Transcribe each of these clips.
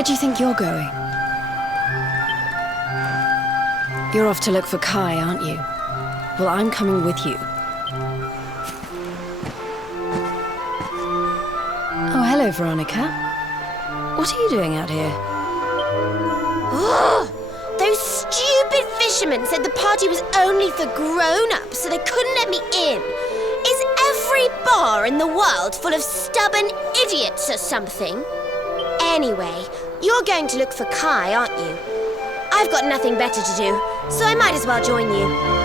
Where do you think you're going? You're off to look for Kai, aren't you? Well, I'm coming with you. Oh, hello, Veronica. What are you doing out here? Ugh! Those stupid fishermen said the party was only for grown-ups, so they couldn't let me in. Is every bar in the world full of stubborn idiots or something? Anyway, you're going to look for Kai, aren't you? I've got nothing better to do, so I might as well join you.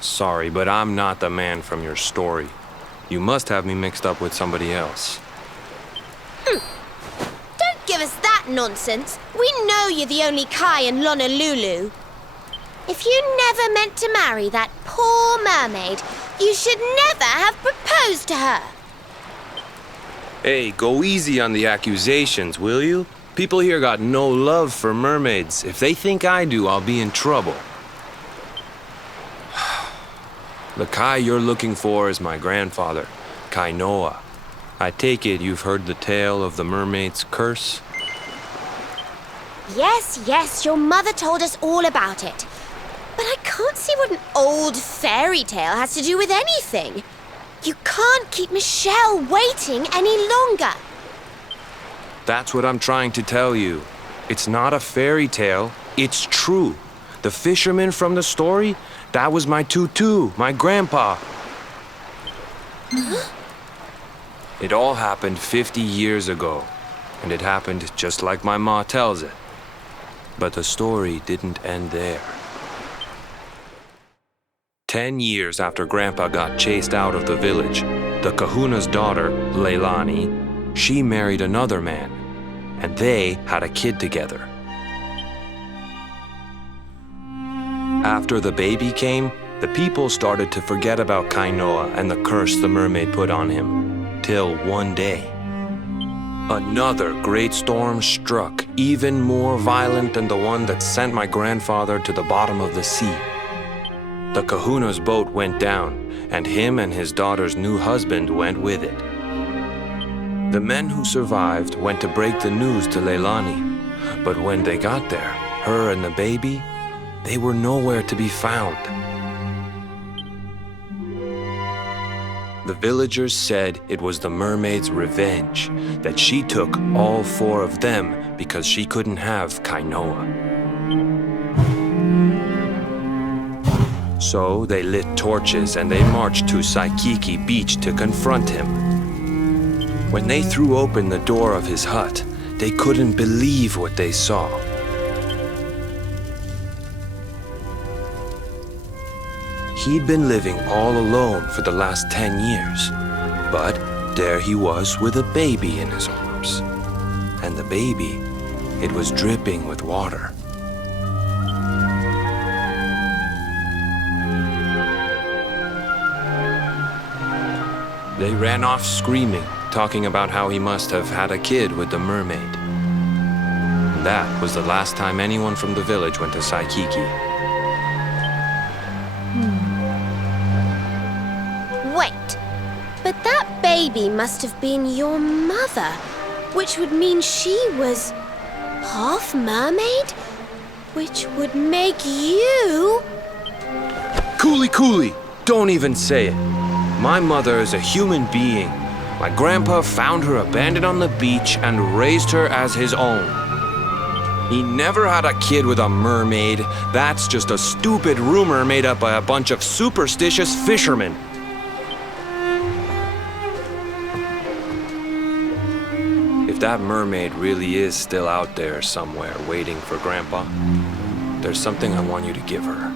Sorry, but I'm not the man from your story. You must have me mixed up with somebody else. Don't give us that nonsense. We know you're the only Kai in Honolulu. If you never meant to marry that poor mermaid, you should never have proposed to her. Hey, go easy on the accusations, will you? People here got no love for mermaids. If they think I do, I'll be in trouble. The Kai you're looking for is my grandfather, Kainoa. I take it you've heard the tale of the mermaid's curse? Yes, your mother told us all about it. But I can't see what an old fairy tale has to do with anything. You can't keep Michelle waiting any longer. That's what I'm trying to tell you. It's not a fairy tale, it's true. The fisherman from the story, that was my tutu, my grandpa. It all happened 50 years ago, and it happened just like my ma tells it. But the story didn't end there. 10 years after Grandpa got chased out of the village, the kahuna's daughter, Leilani, she married another man, and they had a kid together. After the baby came, the people started to forget about Kainoa and the curse the mermaid put on him, till one day. Another great storm struck, even more violent than the one that sent my grandfather to the bottom of the sea. The kahuna's boat went down, and him and his daughter's new husband went with it. The men who survived went to break the news to Leilani, but when they got there, her and the baby, they were nowhere to be found. The villagers said it was the mermaid's revenge, that she took all 4 of them because she couldn't have Kainoa. So they lit torches and they marched to Saikiki Beach to confront him. When they threw open the door of his hut, they couldn't believe what they saw. He'd been living all alone for the last 10 years, but there he was with a baby in his arms. And the baby, it was dripping with water. They ran off screaming, talking about how he must have had a kid with the mermaid. And that was the last time anyone from the village went to Saikiki. Wait, but that baby must have been your mother, which would mean she was half mermaid, which would make you... Cooley! Don't even say it. My mother is a human being. My grandpa found her abandoned on the beach and raised her as his own. He never had a kid with a mermaid. That's just a stupid rumor made up by a bunch of superstitious fishermen. If that mermaid really is still out there somewhere waiting for Grandpa, there's something I want you to give her.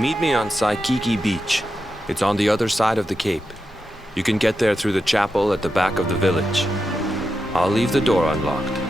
Meet me on Saikiki Beach. It's on the other side of the cape. You can get there through the chapel at the back of the village. I'll leave the door unlocked.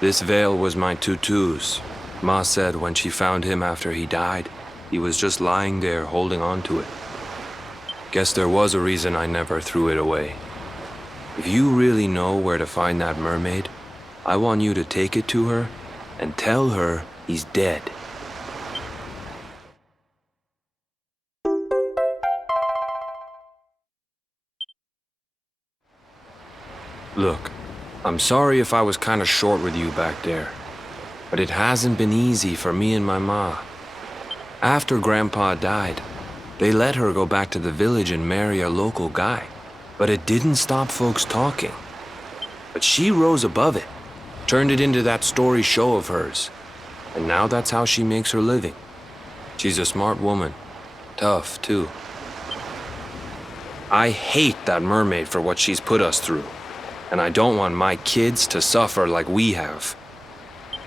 This veil was my tutu's. Ma said when she found him after he died, he was just lying there holding on to it. Guess there was a reason I never threw it away. If you really know where to find that mermaid, I want you to take it to her and tell her he's dead. Look, I'm sorry if I was kinda short with you back there, but it hasn't been easy for me and my ma. After Grandpa died, they let her go back to the village and marry a local guy, but it didn't stop folks talking. But she rose above it, turned it into that story show of hers, and now that's how she makes her living. She's a smart woman, tough too. I hate that mermaid for what she's put us through. And I don't want my kids to suffer like we have.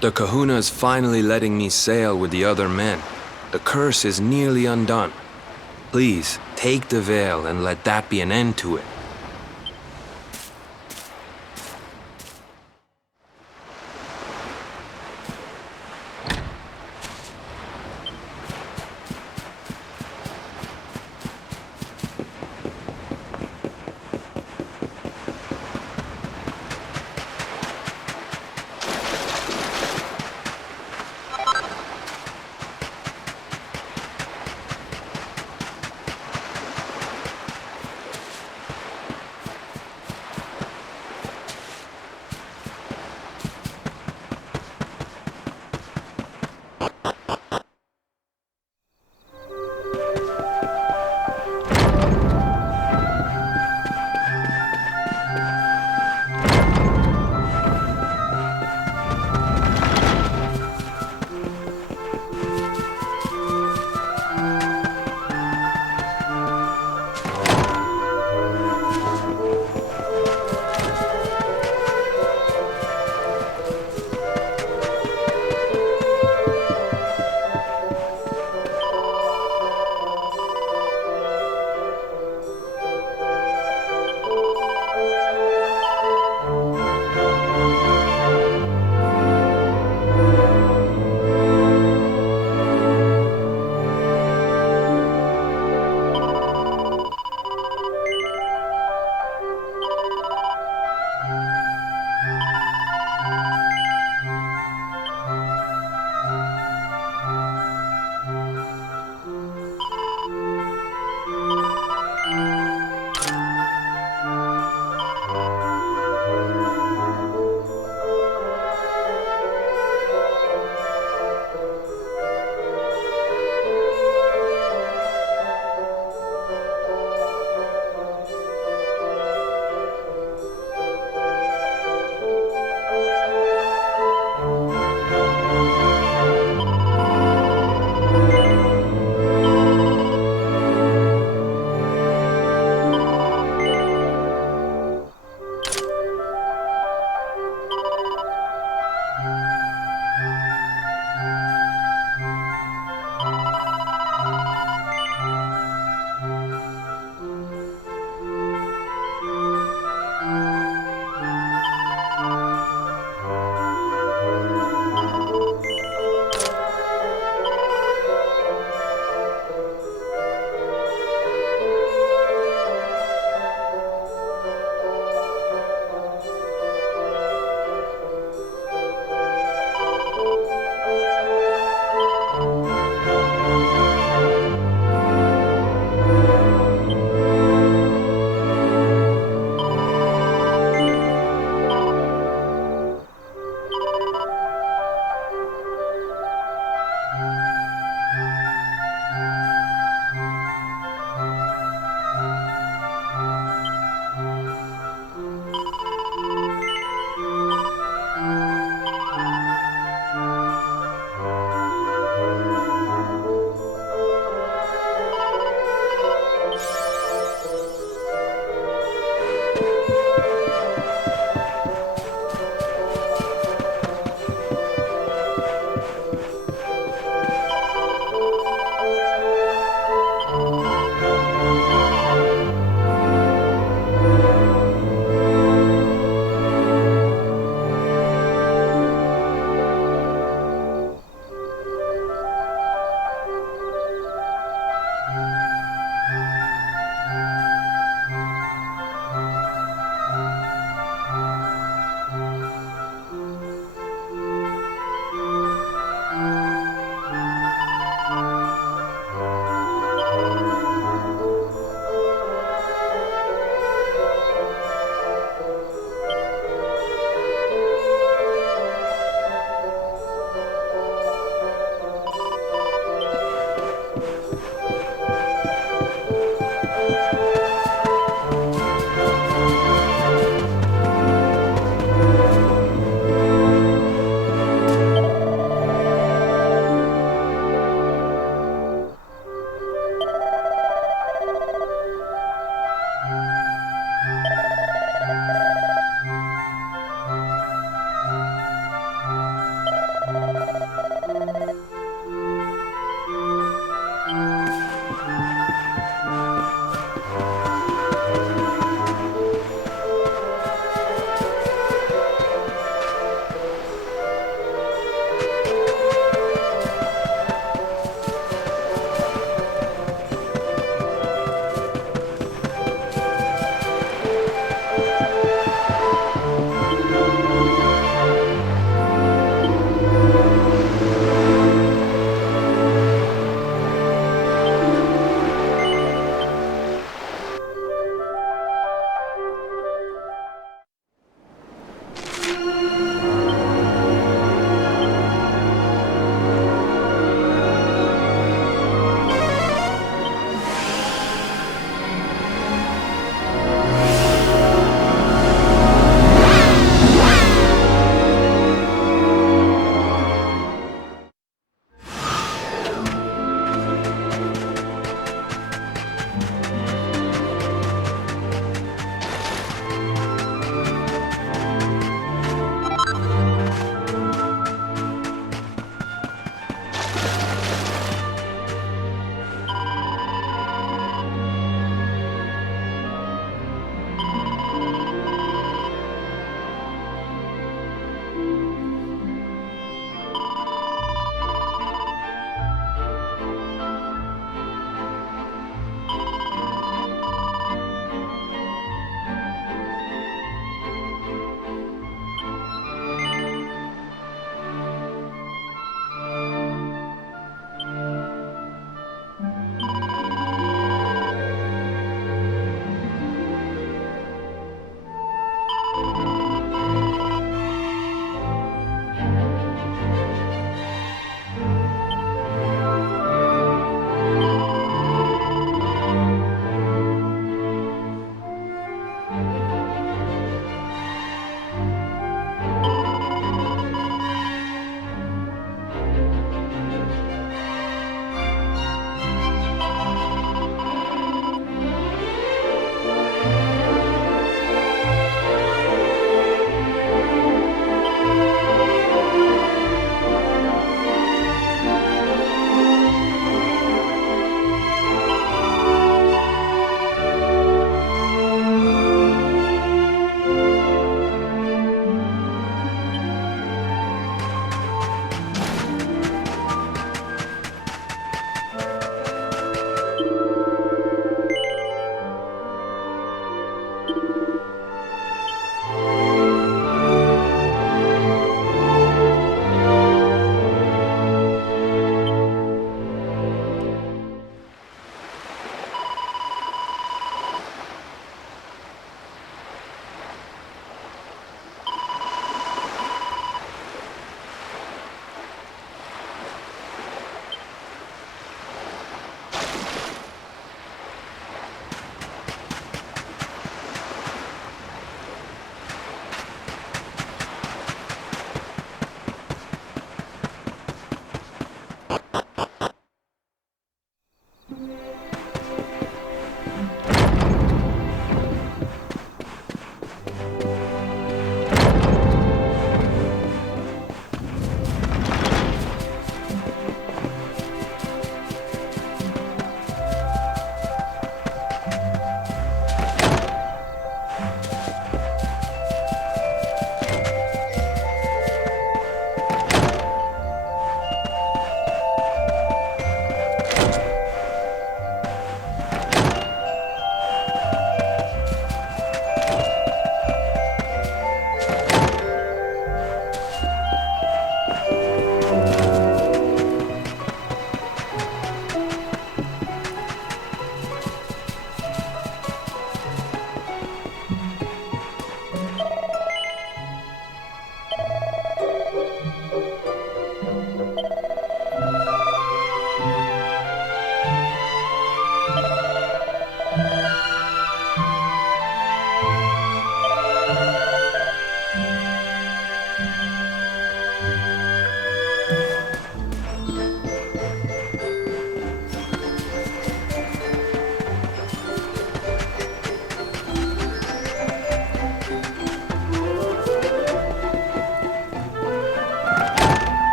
The kahuna's finally letting me sail with the other men. The curse is nearly undone. Please, take the veil and let that be an end to it.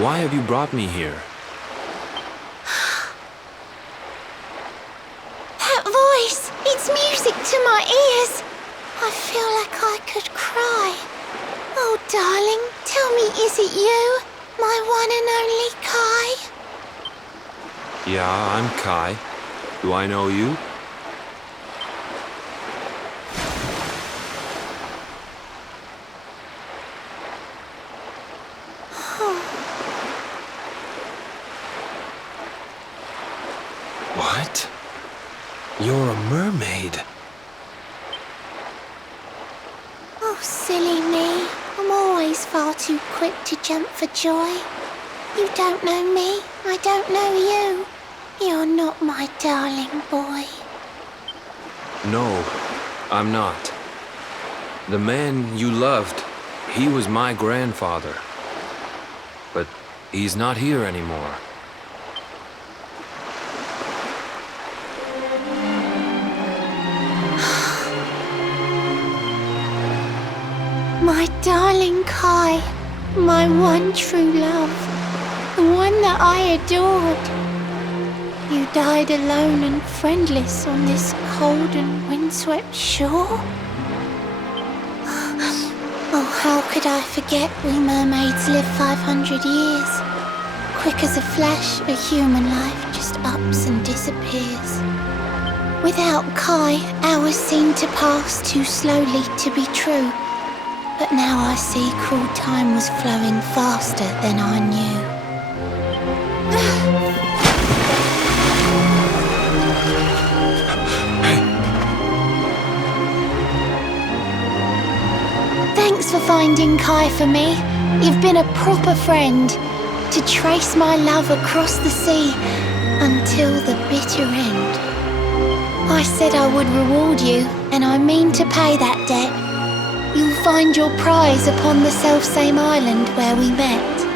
Why have you brought me here? That voice! It's music to my ears! I feel like I could cry. Oh, darling, tell me, is it you? My one and only Kai? Yeah, I'm Kai. Do I know you? What? You're a mermaid. Oh, silly me. I'm always far too quick to jump for joy. You don't know me, I don't know you. You're not my darling boy. No, I'm not. The man you loved, he was my grandfather. But he's not here anymore. My darling Kai, my one true love, the one that I adored. You died alone and friendless on this cold and windswept shore? Oh, how could I forget we mermaids live 500 years? Quick as a flash, a human life just ups and disappears. Without Kai, hours seem to pass too slowly to be true. But now I see cruel time was flowing faster than I knew. Thanks for finding Kai for me. You've been a proper friend. To trace my love across the sea until the bitter end. I said I would reward you, and I mean to pay that debt. You'll find your prize upon the selfsame island where we met.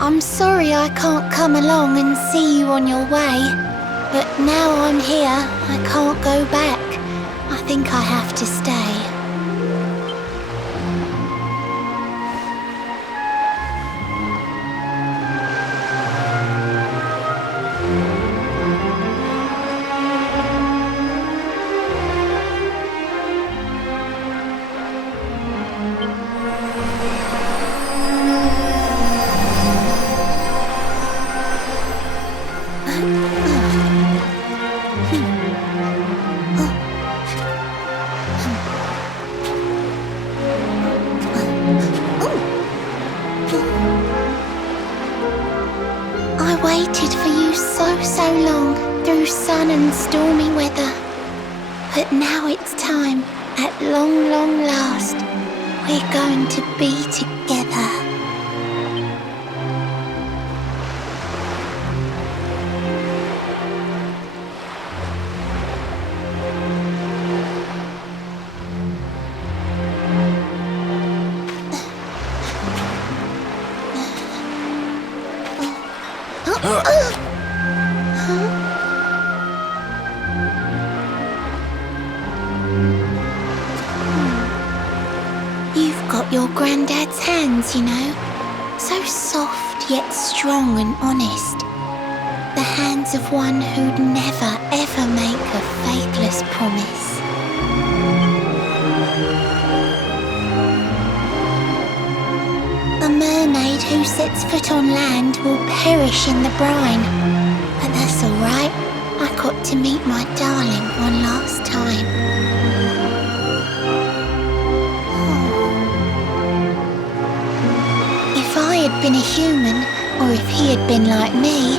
I'm sorry I can't come along and see you on your way, but now I'm here, I can't go back. I think I have to stay. I waited for you so long, through sun and stormy weather. But now it's time, at long last, we're going to be together. You've got your granddad's hands, you know. So soft yet strong and honest. The hands of one who'd never ever make a faithless promise. A mermaid who sets foot on land will perish in the brine. But that's alright. I got to meet my darling one last time. If I had been a human, or if he had been like me,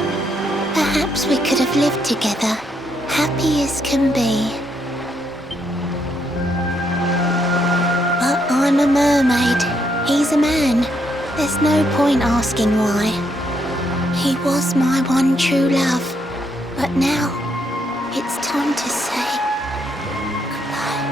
perhaps we could have lived together, happy as can be. But I'm a mermaid, he's a man. There's no point asking why. He was my one true love, but now it's time to say goodbye.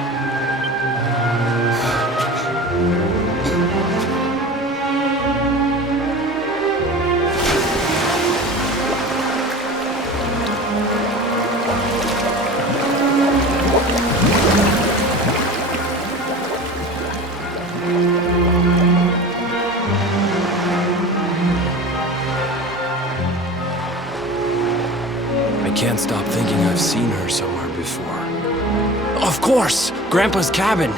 thinking I've seen her somewhere before. Of course! Grandpa's cabin!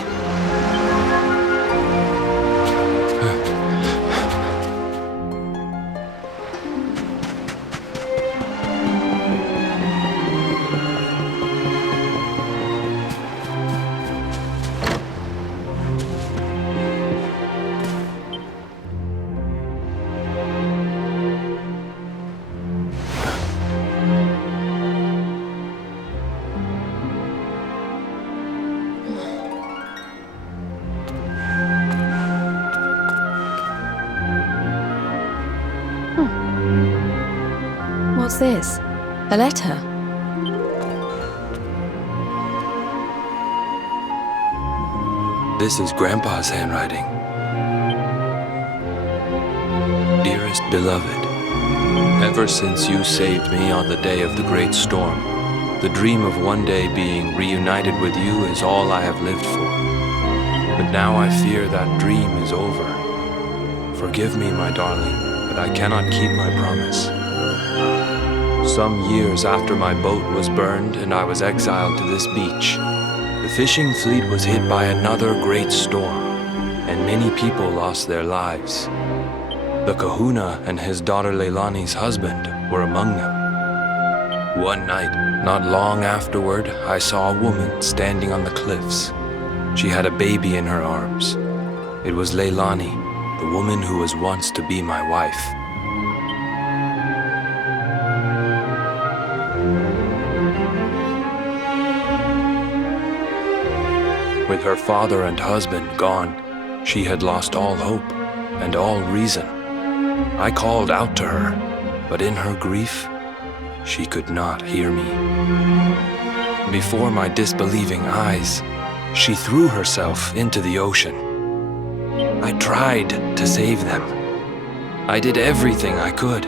What's this? A letter? This is Grandpa's handwriting. Dearest beloved, ever since you saved me on the day of the great storm, the dream of one day being reunited with you is all I have lived for. But now I fear that dream is over. Forgive me, my darling, but I cannot keep my promise. Some years after my boat was burned and I was exiled to this beach, the fishing fleet was hit by another great storm, and many people lost their lives. The kahuna and his daughter Leilani's husband were among them. One night, not long afterward, I saw a woman standing on the cliffs. She had a baby in her arms. It was Leilani, the woman who was once to be my wife. With her father and husband gone, she had lost all hope and all reason. I called out to her, but in her grief, she could not hear me. Before my disbelieving eyes, she threw herself into the ocean. I tried to save them. I did everything I could,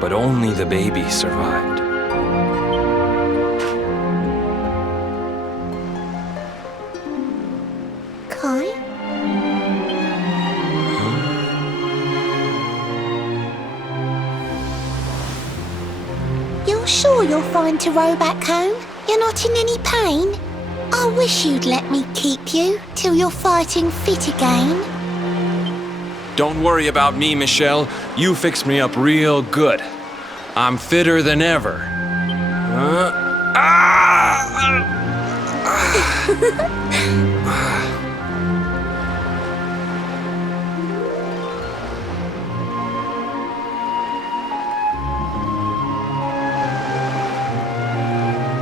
but only the baby survived. Kai? You're sure you're fine to row back home? You're not in any pain? I wish you'd let me keep you till you're fighting fit again. Don't worry about me, Michelle. You fixed me up real good. I'm fitter than ever.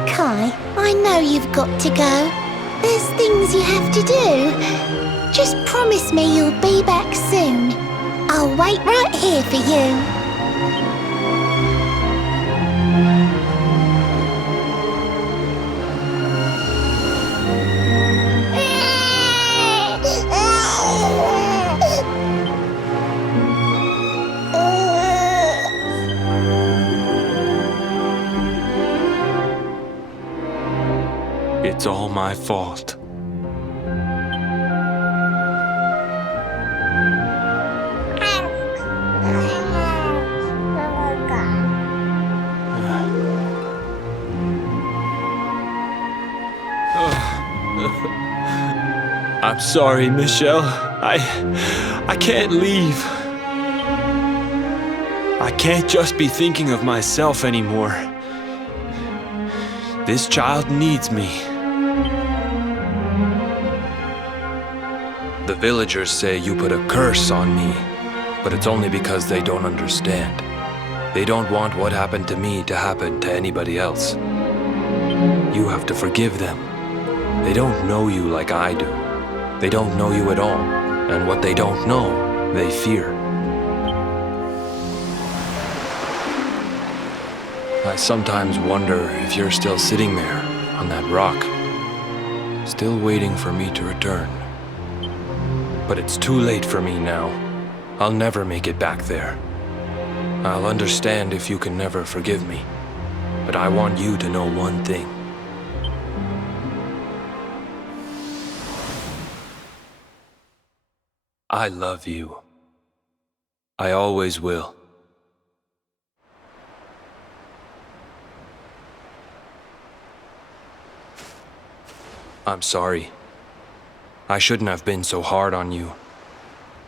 Kai, I know you've got to go. There's things you have to do. Just promise me you'll be back soon. I'll wait right here for you. It's all my fault. I'm sorry, Michelle. I can't leave. I can't just be thinking of myself anymore. This child needs me. The villagers say you put a curse on me, but it's only because they don't understand. They don't want what happened to me to happen to anybody else. You have to forgive them. They don't know you like I do. They don't know you at all, and what they don't know, they fear. I sometimes wonder if you're still sitting there on that rock, still waiting for me to return. But it's too late for me now. I'll never make it back there. I'll understand if you can never forgive me, but I want you to know one thing. I love you. I always will. I'm sorry. I shouldn't have been so hard on you.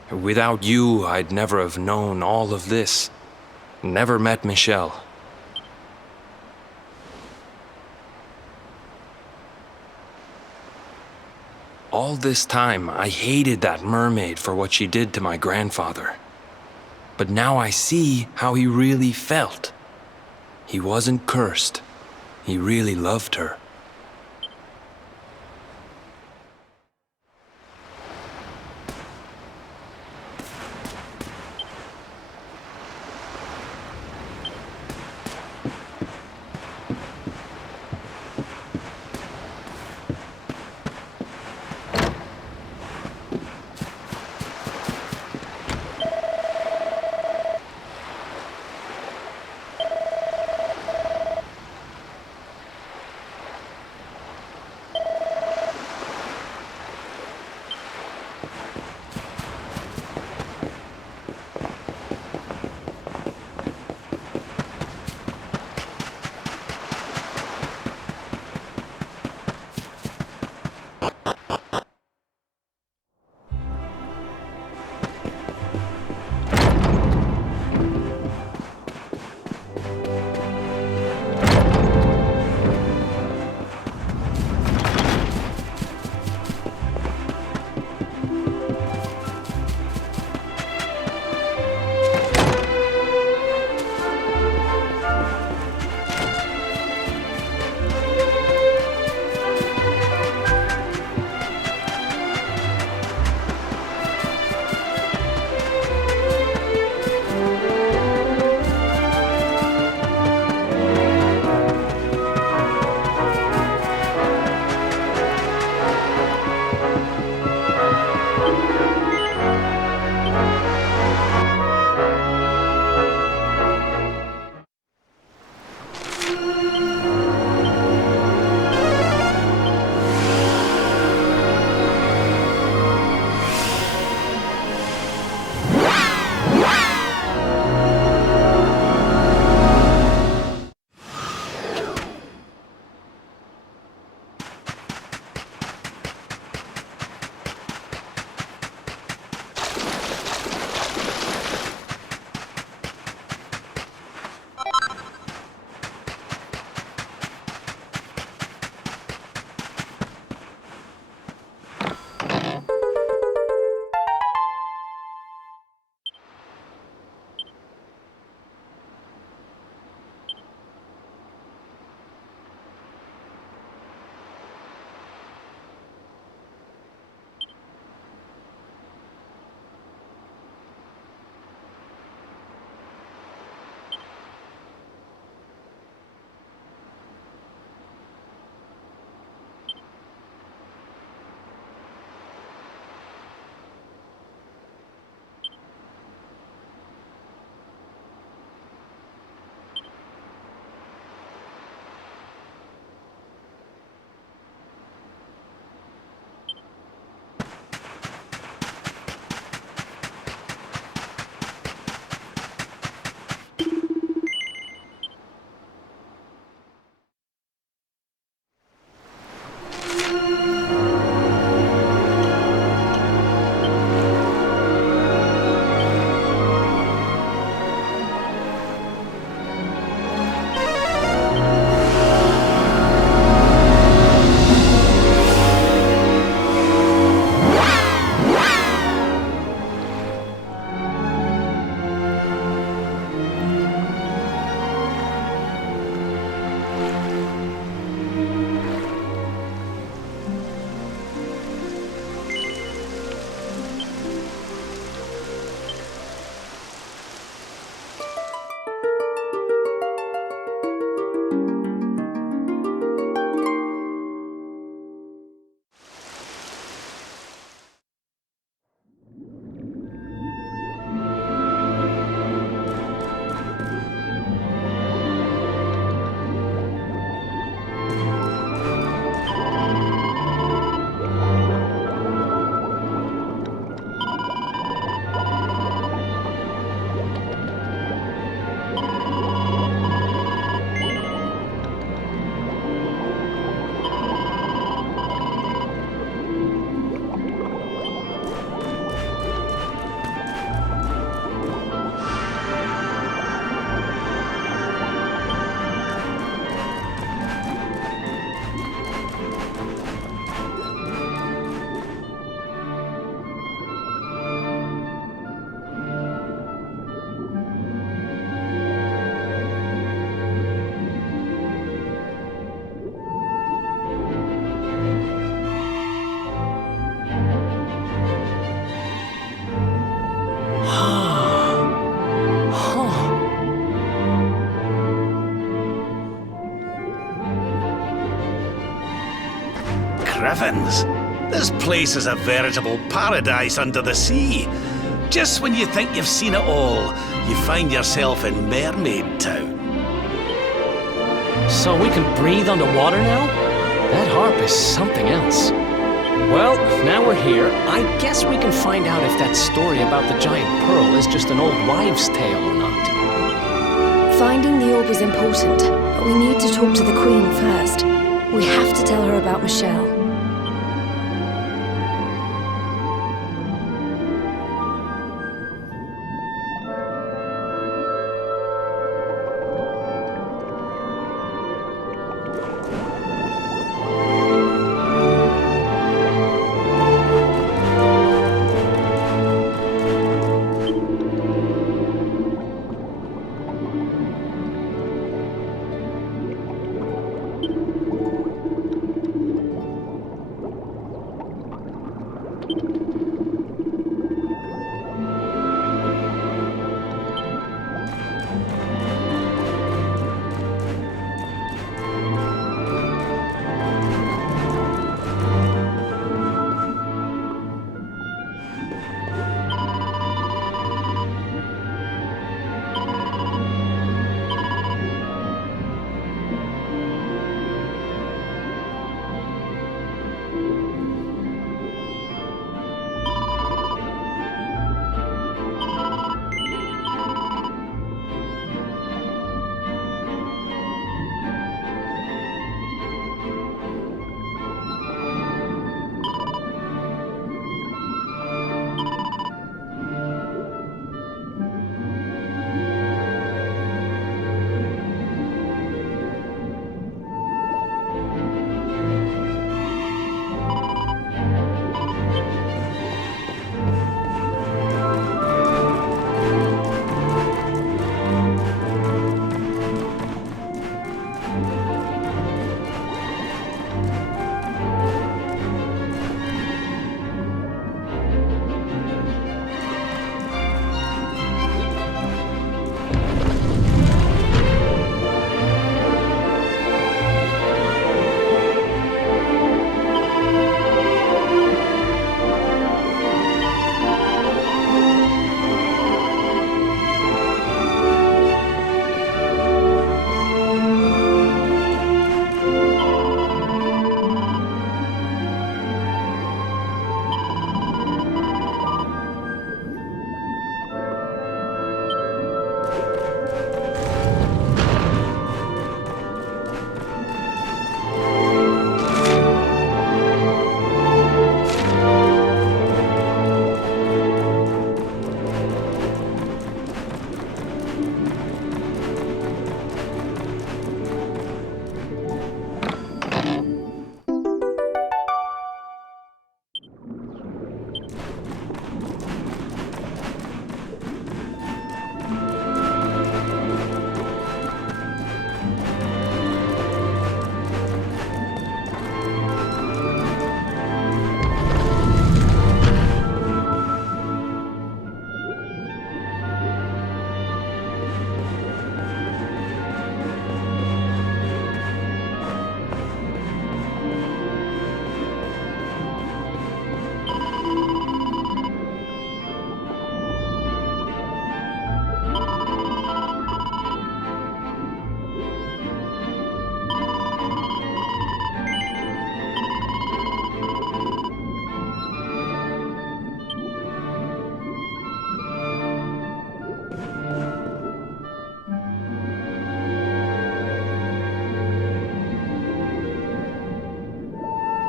Without you, I'd never have known all of this. Never met Michelle. All this time, I hated that mermaid for what she did to my grandfather. But now I see how he really felt. He wasn't cursed. He really loved her. Criffins. This place is a veritable paradise under the sea. Just when you think you've seen it all, you find yourself in Mermaid Town. So we can breathe underwater now? That harp is something else. Well, now we're here, I guess we can find out if that story about the giant pearl is just an old wives' tale or not. Finding the orb is important, but we need to talk to the Queen first. We have to tell her about Michelle.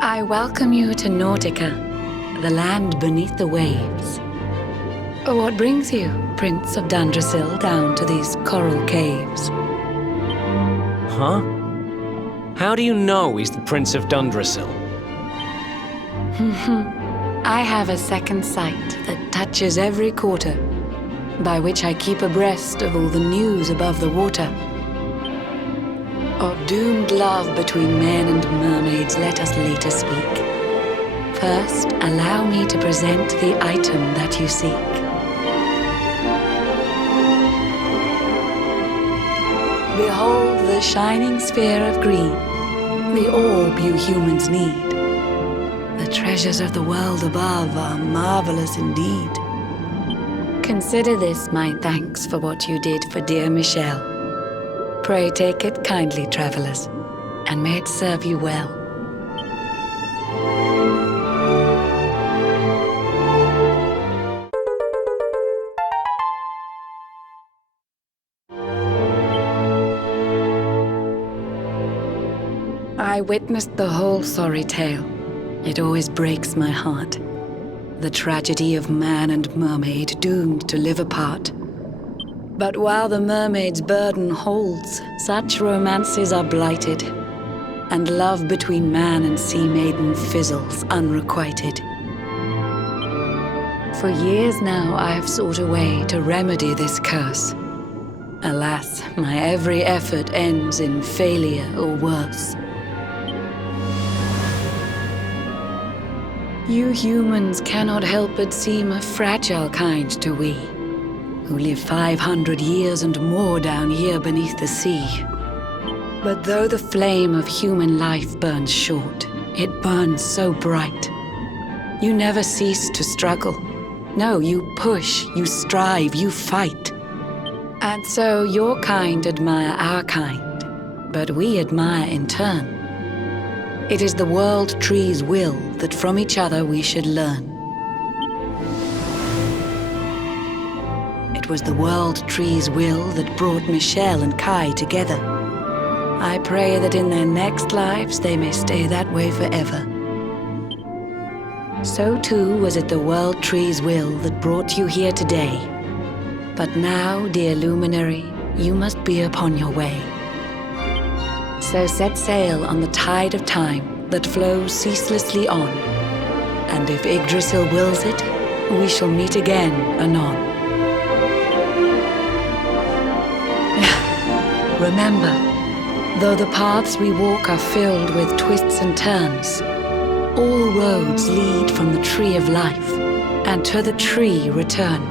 I welcome you to Nautica, the land beneath the waves. What brings you, Prince of Dandrasil, down to these coral caves? Huh? How do you know he's the Prince of Dundrasil? I have a second sight that touches every quarter, by which I keep abreast of all the news above the water. Of doomed love between men and mermaids, let us later speak. First, allow me to present the item that you seek. Behold the shining sphere of green, the orb you humans need. treasures of the world above are marvelous indeed. Consider this my thanks for what you did for dear Michelle. Pray take it kindly, travelers, and may it serve you well. I witnessed the whole sorry tale. It always breaks my heart. The tragedy of man and mermaid doomed to live apart. But while the mermaid's burden holds, such romances are blighted, and love between man and sea maiden fizzles unrequited. For years now I have sought a way to remedy this curse. Alas, my every effort ends in failure or worse. You humans cannot help but seem a fragile kind to we, who live 500 years and more down here beneath the sea. But though the flame of human life burns short, it burns so bright. You never cease to struggle. No, you push, you strive, you fight. And so your kind admire our kind, but we admire in turn. It is the world tree's will that from each other we should learn. It was the world tree's will that brought Michelle and Kai together. I pray that in their next lives they may stay that way forever. So too was it the world tree's will that brought you here today. But now, dear luminary, you must be upon your way. So set sail on the tide of time that flows ceaselessly on. And if Yggdrasil wills it, we shall meet again anon. Remember, though the paths we walk are filled with twists and turns, all roads lead from the tree of life, and to the tree return.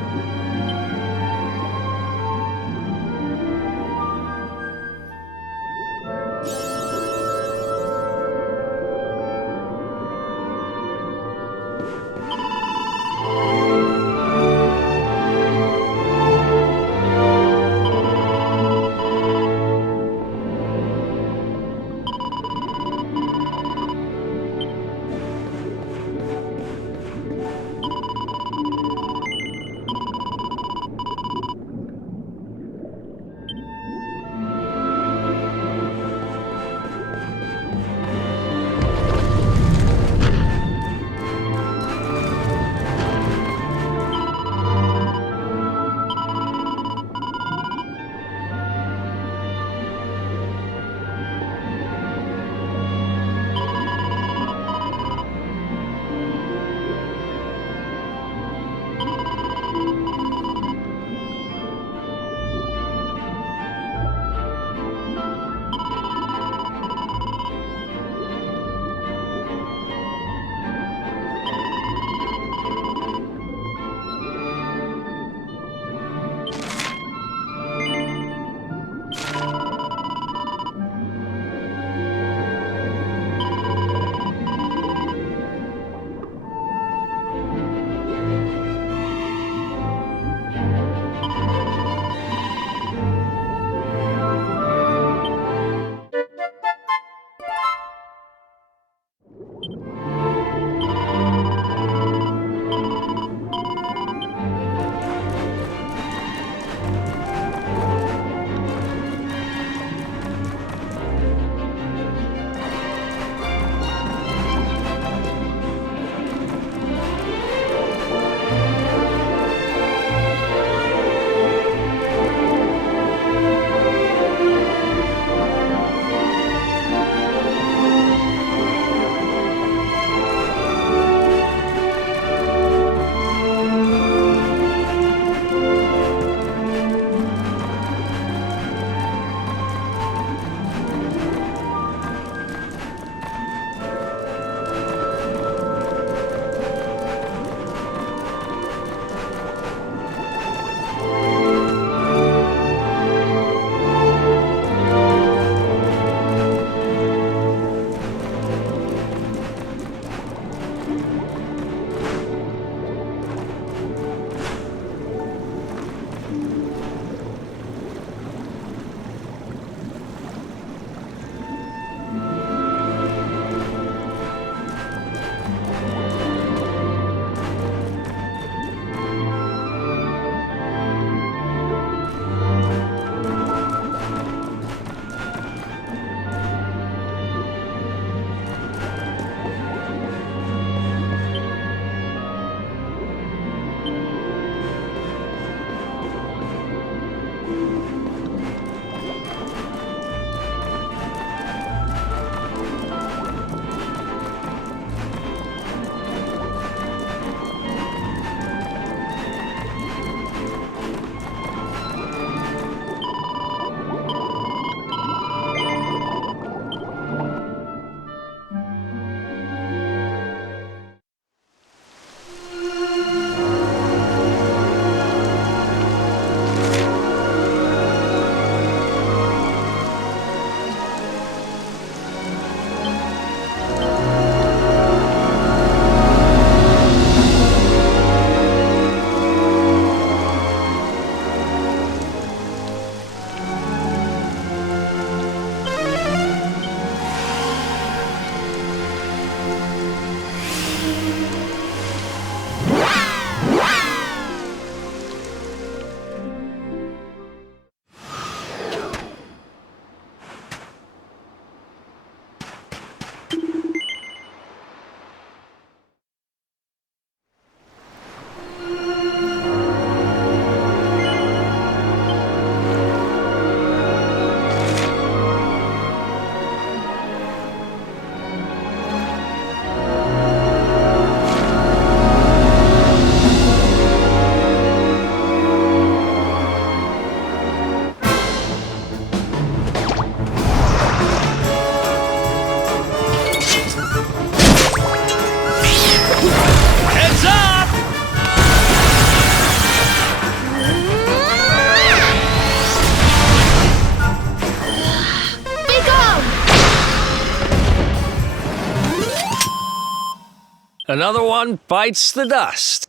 Another one bites the dust.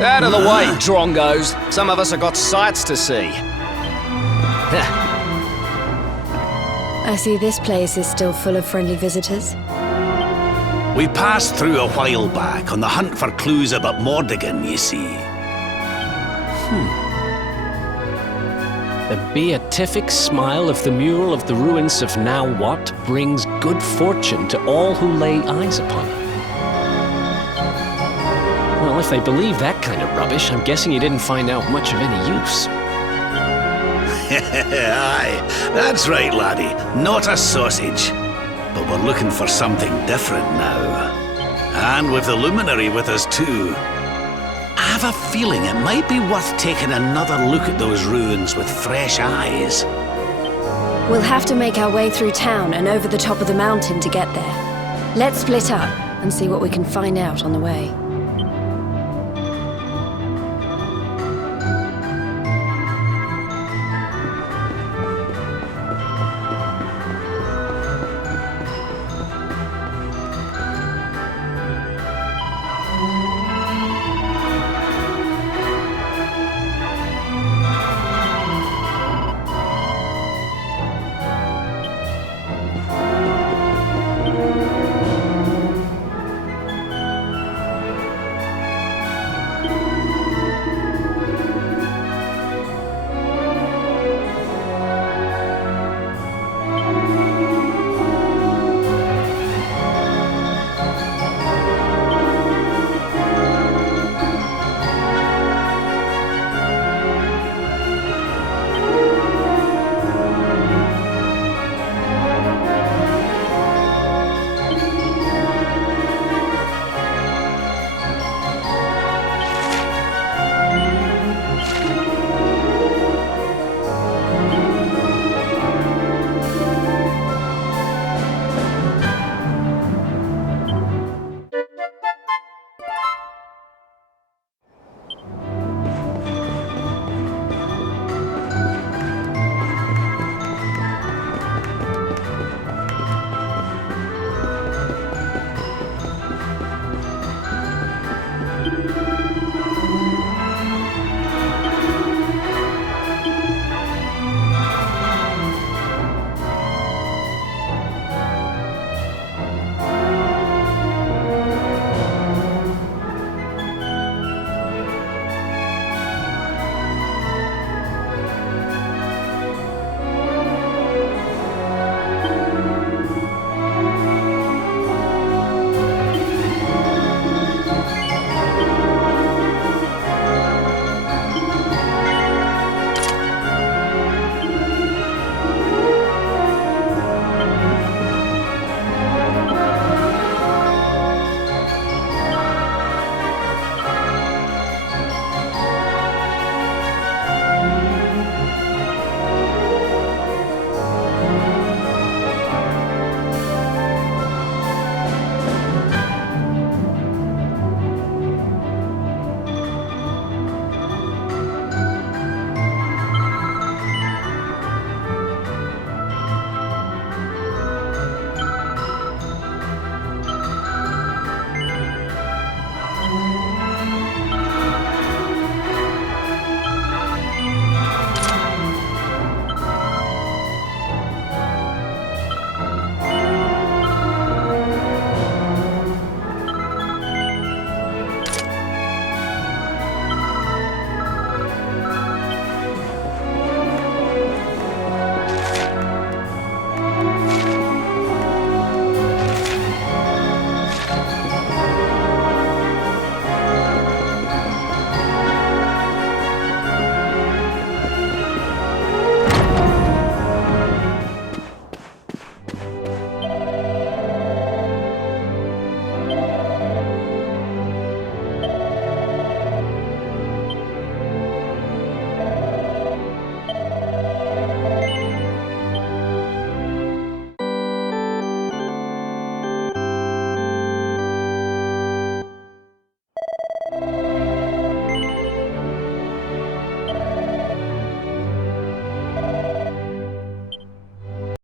Out of the way, drongos. Some of us have got sights to see. I see this place is still full of friendly visitors. We passed through a while back on the hunt for clues about Mordigan, you see. The beatific smile of the mural of the ruins of Now What brings good fortune to all who lay eyes upon it. Well, if they believe that kind of rubbish, I'm guessing you didn't find out much of any use. Aye, that's right, laddie. Not a sausage. But we're looking for something different now. And with the luminary with us too. I have a feeling it might be worth taking another look at those ruins with fresh eyes. We'll have to make our way through town and over the top of the mountain to get there. Let's split up and see what we can find out on the way.